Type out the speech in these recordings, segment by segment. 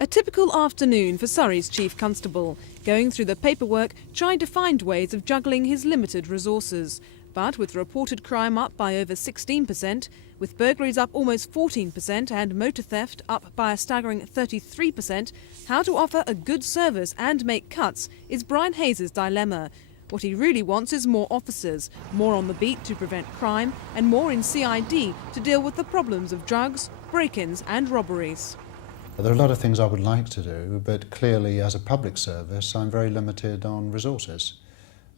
A typical afternoon for Surrey's Chief Constable, going through the paperwork, trying to find ways of juggling his limited resources. But with reported crime up by over 16%, with burglaries up almost 14% and motor theft up by a staggering 33%, how to offer a good service and make cuts is Brian Hayes' dilemma. What he really wants is more officers, more on the beat to prevent crime and more in CID to deal with the problems of drugs, break-ins and robberies. There are a lot of things I would like to do, but clearly as a public service I'm very limited on resources.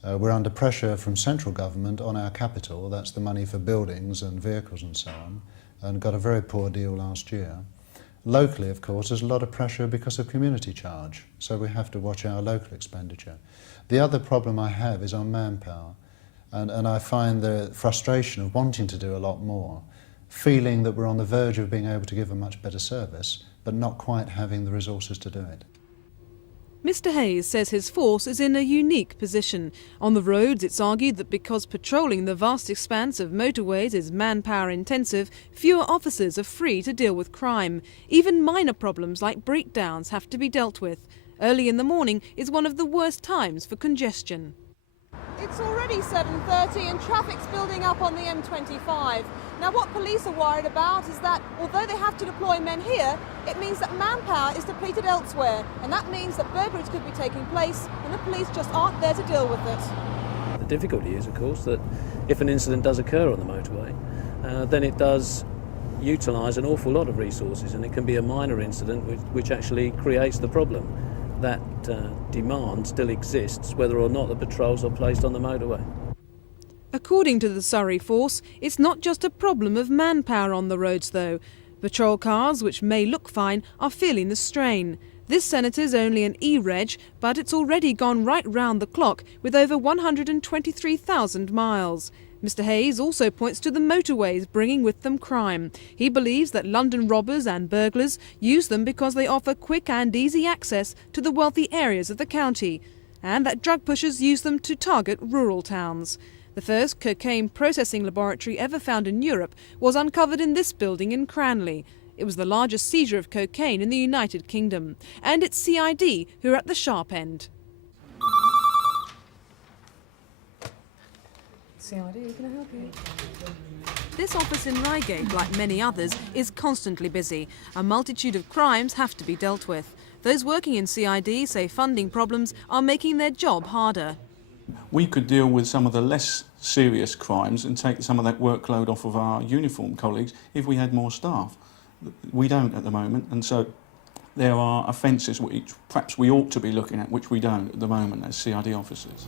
We're under pressure from central government on our capital, that's the money for buildings and vehicles and so on, and got a very poor deal last year. Locally, of course, there's a lot of pressure because of community charge, so we have to watch our local expenditure. The other problem I have is on manpower, and I find the frustration of wanting to do a lot more, feeling that we're on the verge of being able to give a much better service, but not quite having the resources to do it. Mr Hayes says his force is in a unique position. On the roads, it's argued that because patrolling the vast expanse of motorways is manpower intensive, fewer officers are free to deal with crime. Even minor problems like breakdowns have to be dealt with. Early in the morning is one of the worst times for congestion. It's already 7:30 and traffic's building up on the M25. Now what police are worried about is that although they have to deploy men here, it means that manpower is depleted elsewhere, and that means that burglaries could be taking place and the police just aren't there to deal with it. The difficulty is, of course, that if an incident does occur on the motorway, then it does utilise an awful lot of resources, and it can be a minor incident which actually creates the problem. That demand still exists whether or not the patrols are placed on the motorway. According to the Surrey force, it's not just a problem of manpower on the roads though. Patrol cars, which may look fine, are feeling the strain. This Senator's only an E-reg, but it's already gone right round the clock with over 123,000 miles. Mr Hayes also points to the motorways bringing with them crime. He believes that London robbers and burglars use them because they offer quick and easy access to the wealthy areas of the county, and that drug pushers use them to target rural towns. The first cocaine processing laboratory ever found in Europe was uncovered in this building in Cranley. It was the largest seizure of cocaine in the United Kingdom, and it's CID who are at the sharp end. CID, can I help you? This office in Reigate, like many others, is constantly busy. A multitude of crimes have to be dealt with. Those working in CID say funding problems are making their job harder. We could deal with some of the less serious crimes and take some of that workload off of our uniformed colleagues if we had more staff. We don't at the moment, and so there are offences which perhaps we ought to be looking at, which we don't at the moment as CID officers.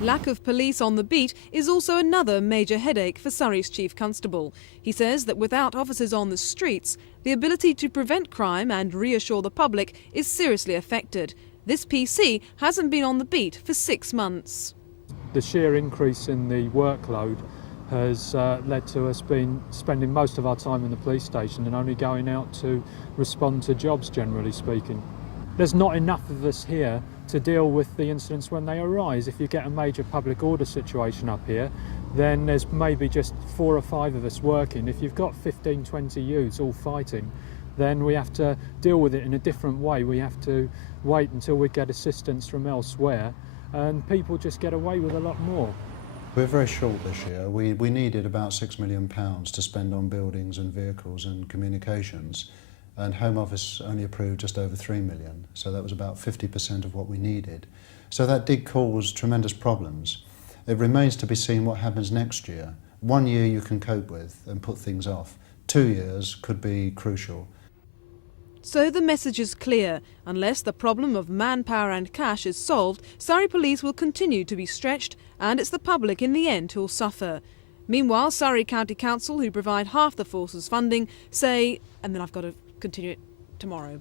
Lack of police on the beat is also another major headache for Surrey's Chief Constable. He says that without officers on the streets, the ability to prevent crime and reassure the public is seriously affected. This PC hasn't been on the beat for 6 months. The sheer increase in the workload has led to us spending most of our time in the police station and only going out to respond to jobs, generally speaking. There's not enough of us here to deal with the incidents when they arise. If you get a major public order situation up here, then there's maybe just 4 or 5 of us working. If you've got 15, 20 youths all fighting, then we have to deal with it in a different way. We have to wait until we get assistance from elsewhere, and people just get away with a lot more. We're very short this year. We needed about £6 million to spend on buildings and vehicles and communications, and Home Office only approved just over £3 million, so that was about 50% of what we needed. So that did cause tremendous problems. It remains to be seen what happens next year. 1 year you can cope with and put things off. 2 years could be crucial. So the message is clear. Unless the problem of manpower and cash is solved, Surrey Police will continue to be stretched, and it's the public in the end who'll suffer. Meanwhile, Surrey County Council, who provide half the force's funding, say, and then I've got to continue it tomorrow.